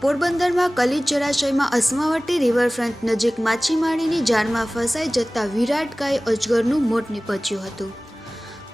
પોરબંદરમાં કલિત જળાશયમાં અસમાવટી રિવરફ્રન્ટ નજીક માછીમારીની જાળમાં ફસાઈ જતા વિરાટ ગાય અજગરનું મોત નીપજ્યું હતું.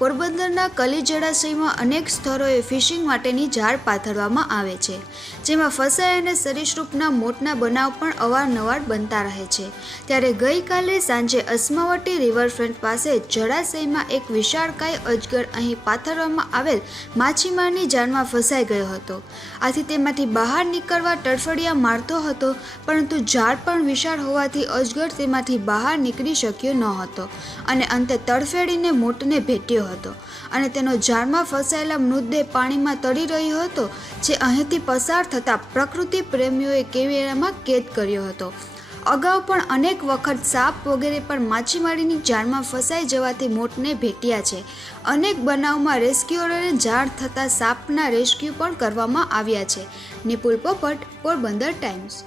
પોરબંદરના કલી જળાશયમાં અનેક સ્થળોએ ફિશિંગ માટેની જાળ પાથરવામાં આવે છે, જેમાં ફસાય અને સરીસૃપના મોટના બનાવ પણ અવારનવાર બનતા રહે છે. ત્યારે ગઈકાલે સાંજે અસ્માવટી રિવરફ્રન્ટ પાસે જળાશયમાં એક વિશાળકાય અજગર અહીં પાથરવામાં આવેલ માછીમારની જાળમાં ફસાઈ ગયો હતો. આથી તેમાંથી બહાર નીકળવા તડફડિયા મારતો હતો, પરંતુ ઝાડ પણ વિશાળ હોવાથી અજગર તેમાંથી બહાર નીકળી શક્યો ન હતો અને અંતે તડફેડીને મોટને ભેટ્યો હતો અને તેનો ઝાડમાં ફસાયેલા મૃતદેહ પાણીમાં તળી રહ્યો હતો, જે અહીંથી પસાર થતાં પ્રકૃતિ પ્રેમીઓએ કેમેરામાં કેદ કર્યો હતો. અગાઉ પણ અનેક વખત સાપ વગેરે પણ માછીમારીની જાળમાં ફસાઈ જવાથી મોતને ભેટ્યા છે. અનેક બનાવમાં રેસ્ક્યુઅરોને ઝાડ થતાં સાપના રેસ્ક્યુ પણ કરવામાં આવ્યા છે. નિપુલ પોપટ, પોરબંદર ટાઈમ્સ.